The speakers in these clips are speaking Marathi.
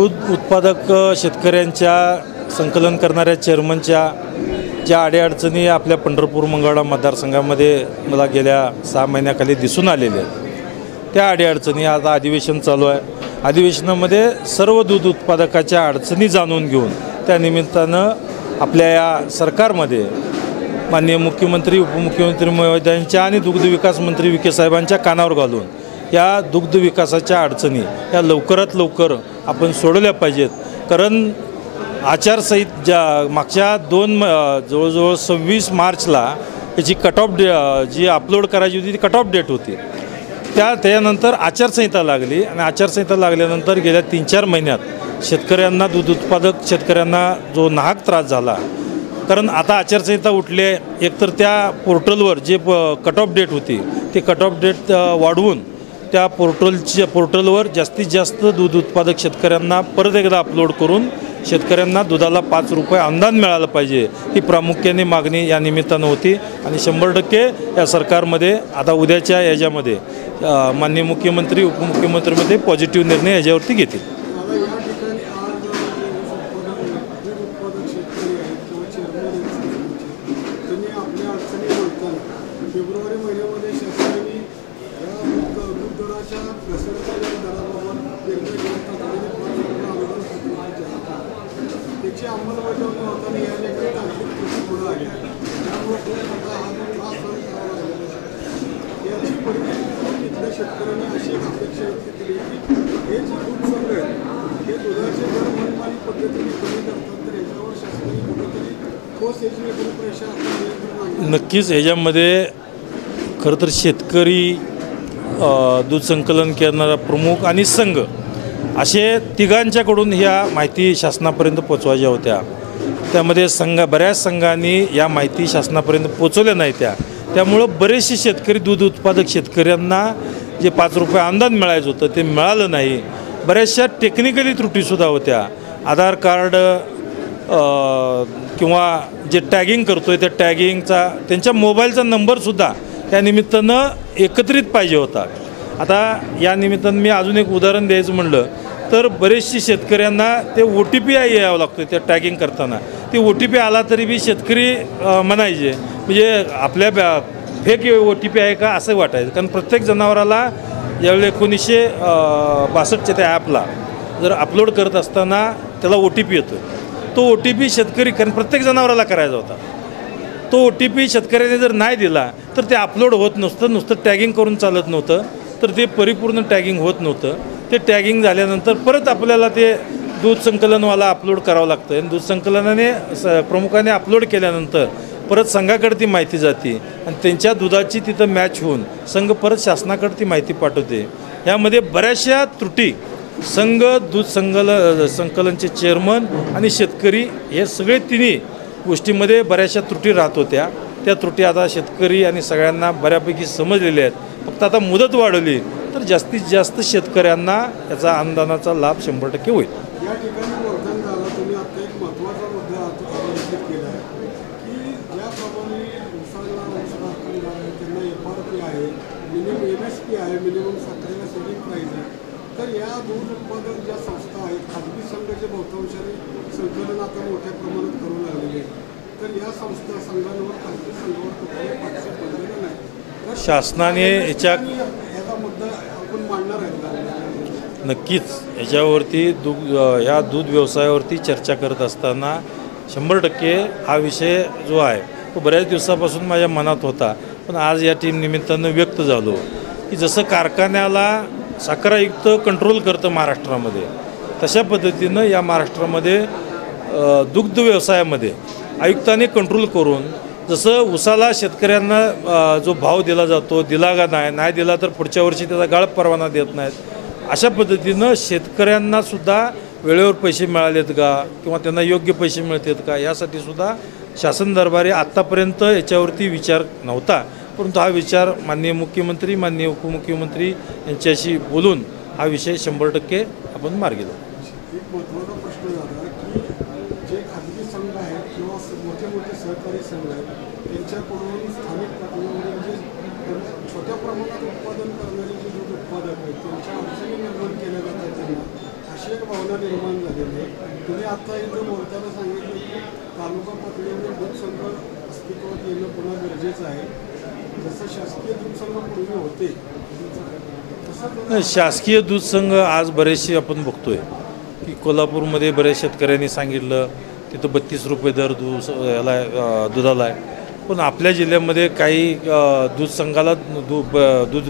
दूध उत्पादक शेतकऱ्यांच्या संकलन करणाऱ्या चेअरमनच्या ज्या अडीअडचणी आपल्या पंढरपूर मंगळवेढा मतदारसंघामध्ये मला गेल्या 6 महिन्याखाली दिसून आलेल्या आहेत, त्या अडीअडचणी आता अधिवेशन चालू आहे. अधिवेशनामध्ये सर्व दूध उत्पादकाच्या अडचणी जाणून घेऊन त्या निमित्तानं आपल्या या सरकारमध्ये माननीय मुख्यमंत्री, उपमुख्यमंत्री महोदयांच्या आणि दुग्ध विकास मंत्री विखे साहेबांच्या कानावर घालून या दुग्ध विकासाच्या अडचणी या लवकरात लवकर आपण सोडवल्या पाहिजेत. कारण आचारसंहिता ज्या मागच्या जवळजवळ 26 मार्चला याची कट ऑफ जी अपलोड करायची होती ती कट ऑफ डेट होती. त्यानंतर आचारसंहिता लागली आणि आचारसंहिता लागल्यानंतर गेल्या 3-4 महिन्यात शेतकऱ्यांना, दूध उत्पादक शेतकऱ्यांना जो नाहक त्रास झाला. कारण आता आचारसंहिता उठली आहे, एकतर त्या पोर्टलवर जे कट ऑफ डेट होती ते कट ऑफ डेट वाढवून त्या पोर्टलवर जास्तीत जास्त दूध उत्पादक शेतकऱ्यांना परत एकदा अपलोड करून शेतकऱ्यांना दुधाला 5 रुपये अनुदान मिळालं पाहिजे ही प्रामुख्याने मागणी या निमित्तानं होती. आणि 100% या सरकारमध्ये आता उद्याच्या याच्यामध्ये माननीय मुख्यमंत्री, उपमुख्यमंत्रीमध्ये पॉझिटिव्ह निर्णय याच्यावरती घेतील. नक्कीच ह्याच्यामध्ये खरं तर शेतकरी, दूध संकलन करणारा प्रमुख आणि संघ असे तिघांच्याकडून ह्या माहिती शासनापर्यंत पोचवायच्या होत्या. त्यामध्ये बऱ्याच संघांनी या माहिती शासनापर्यंत पोचवल्या नाही. त्यामुळं बरेचसे शेतकरी, दूध उत्पादक शेतकऱ्यांना जे 5 रुपये अनुदान मिळायचं होतं ते मिळालं नाही. बऱ्याचशा टेक्निकली त्रुटीसुद्धा होत्या. आधार कार्ड किंवा जे टॅगिंग करतो आहे त्या टॅगिंगचा त्यांच्या मोबाईलचा नंबरसुद्धा या निमित्तानं एकत्रित पाहिजे होता. आता या निमित्तानं मी अजून एक उदाहरण द्यायचं म्हणलं तर बरेचशी शेतकऱ्यांना ते OTP यावं लागतं त्या टॅगिंग करताना. ते OTP आला तरी बी शेतकरी म्हणायचे म्हणजे आपल्या फेक OTP आहे का असं वाटायचं. कारण प्रत्येक जनावराला यावेळी 1962च्या त्या ॲपला जर अपलोड करत असताना त्याला OTP येतो. तो OTP शेतकरी, कारण प्रत्येक जनावराला करायचा होता, तो OTP शेतकऱ्याने जर नाही दिला तर ते अपलोड होत नसतं. नुसतं टॅगिंग करून चालत नव्हतं, तर ते परिपूर्ण टॅगिंग होत नव्हतं. ते टॅगिंग झाल्यानंतर परत आपल्याला ते दूध संकलनवाला अपलोड करावं लागतं. आणि दूध संकलनाने प्रमुखाने अपलोड केल्यानंतर परत संघाकडे ती माहिती जाते आणि त्यांच्या दुधाची तिथं मॅच होऊन संघ परत शासनाकडे ती माहिती पाठवते. यामध्ये बऱ्याचशा त्रुटी संघ, दूध संकलनचे चेअरमन आणि शेतकरी हे सगळे तिन्ही गोष्टीमध्ये बऱ्याचशा त्रुटी राहत होत्या. त्या त्रुटी आता शेतकरी आणि सगळ्यांना बऱ्यापैकी समजलेल्या आहेत. फक्त आता मुदत वाढवली तर जास्तीत जास्त शेतकऱ्यांना याचा अनुदानाचा लाभ 100% होईल. या ठिकाणी वर्धन झाला, तुम्ही आता एक महत्त्वाचा मुद्दा अधोरेखित केला आहे की ज्याप्रमाणे ऊसाला आहे त्यांना FRP आहे, मिनिमम MSP आहे, मिनिमम साखरेला सेलिंग प्राईस आहे. तर या दूध उत्पादक ज्या संस्था आहेत, खाजगी संघाचे बहुतांशाने संकलन आता मोठ्या प्रमाणात करू लागलेले आहेत. तर या संघांवर, खाजगी संघावर कुठलाही पक्ष पडलेला नाही. शासनाने याचा मुद्दा आपण मांडणार आहे. नक्कीच याच्यावरती ह्या दूध व्यवसायावरती चर्चा करत असताना 100% हा विषय जो आहे तो बऱ्याच दिवसापासून माझ्या मनात होता. पण आज या टीम निमित्तानं व्यक्त झालो की जसं कारखान्याला साखर आयुक्त कंट्रोल करतं महाराष्ट्रामध्ये, तशा पद्धतीनं या महाराष्ट्रामध्ये दुग्ध व्यवसायामध्ये आयुक्तांनी कंट्रोल करून जसं ऊसाला शेतकऱ्यांना जो भाव दिला जातो, दिला का नाही दिला तर पुढच्या वर्षी त्याचा गाळप परवाना देत नाहीत, अशा पद्धतीनं शेतकऱ्यांनासुद्धा वेळेवर पैसे मिळालेत का किंवा त्यांना योग्य पैसे मिळतात का यासाठी सुद्धा शासन दरबारी आत्तापर्यंत याच्यावरती विचार नव्हता. परंतु हा विचार माननीय मुख्यमंत्री, माननीय उपमुख्यमंत्री यांच्याशी बोलून हा विषय 100% आपण मार्गी लावू. एक महत्त्वाचा प्रश्न झाला की जे खाजगी संघ आहेत किंवा मोठे सहकारी संघ आहेत त्यांच्याकडून स्थानिक पातळीवर जे छोट्या प्रमाणात उत्पादन करणारे जे दूध उत्पादक आहेत त्यांच्या अडचणी निर्माण केल्या जातात. त्यांना अशी एक भावना निर्माण झालेली आहे. तुम्ही आता इथं बोलताना सांगितलं की तालुका पातळीवर दूध संघ अस्तित्वात येणं पुन्हा गरजेचं आहे. जसं शासकीय दूध संघ पूर्वी होते तसं शासकीय दूध संघ आज बरेचसे आपण बघतोय की कोल्हापूरमध्ये बऱ्याच शेतकऱ्यांनी सांगितलं तिथं 32 रुपये दर दुधाला आहे. पण आपल्या जिल्ह्यामध्ये काही दूध संघाला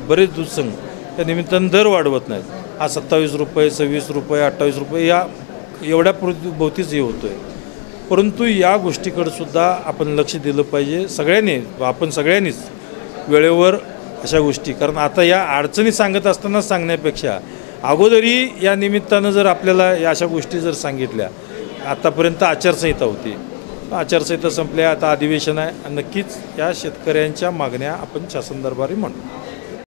बरेच दूध संघ त्या निमित्तानं दर वाढवत नाहीत. हा 27 रुपये 26 रुपये 28 रुपये या एवढ्या भोवतीच हे होतो आहे. परंतु या गोष्टीकडे सुद्धा आपण लक्ष दिलं पाहिजे आपण सगळ्यांनीच वेळेवर अशा गोष्टी. कारण आता या अडचणी सांगत असताना सांगण्यापेक्षा अगोदरही या निमित्तानं जर आपल्याला या अशा गोष्टी जर सांगितल्या. आतापर्यंत आचारसंहिता होती, आचारसंहिता संपल्या, आता अधिवेशन आहे. नक्कीच या शेतकऱ्यांच्या मागण्या आपण शासन दरबारी म्हणू.